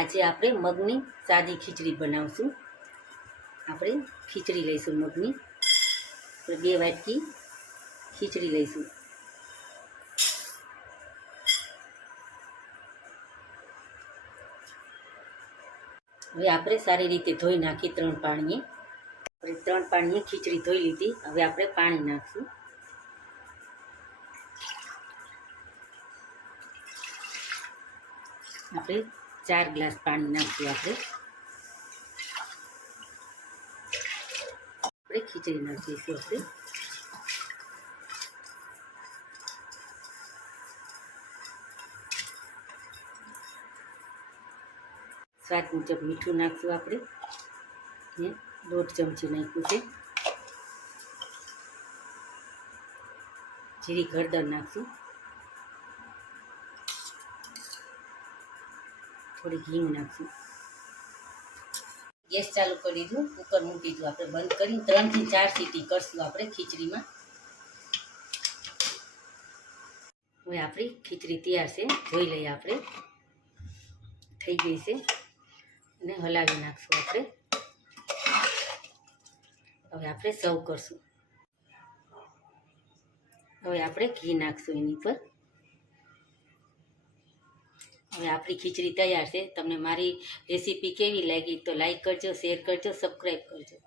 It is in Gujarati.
આજે આપણે મગની સાદી ખીચડી બનાવશું. આપણે ખીચડી લઈશું મગની. બે વાટકી ખીચડી લઈશું. હવે આપણે સારી રીતે ધોઈ નાખી ત્રણ પાણીએ. આપણે ત્રણ પાણીએ ખીચડી ધોઈ લીધી. હવે આપણે પાણી નાખશું. આપણે ચાર ગ્લાસ પાણી નાખીએ આપણે. આપણે ખીચડી નાખીશું આપણે. સ્વાદ મુજબ મીઠું નાખશું આપણે. ને દોઢ ચમચી નાખ્યું છે. જીરી હળદર નાખશું. થોડી ઘી નાખશું ગેસ ચાલુ કરી દીધું, કુકર મૂકી દીધું. આપણે બંધ કરીને ત્રણથી ચાર સીટી કરશું આપણે ખીચડીમાં. હવે આપણી ખીચડી તૈયાર છે. જોઈ લઈએ આપણે. થઈ ગઈ છે. અને હલાવી નાખશું આપણે. હવે આપણે સર્વ કરશું. હવે આપણે ઘી નાખશું એની પર. હવે આપણી ખીચડી તૈયાર છે. તમને મારી રેસીપી કેવી લાગી તો લાઈક કરજો, શેર કરજો, સબસ્ક્રાઈબ કરજો.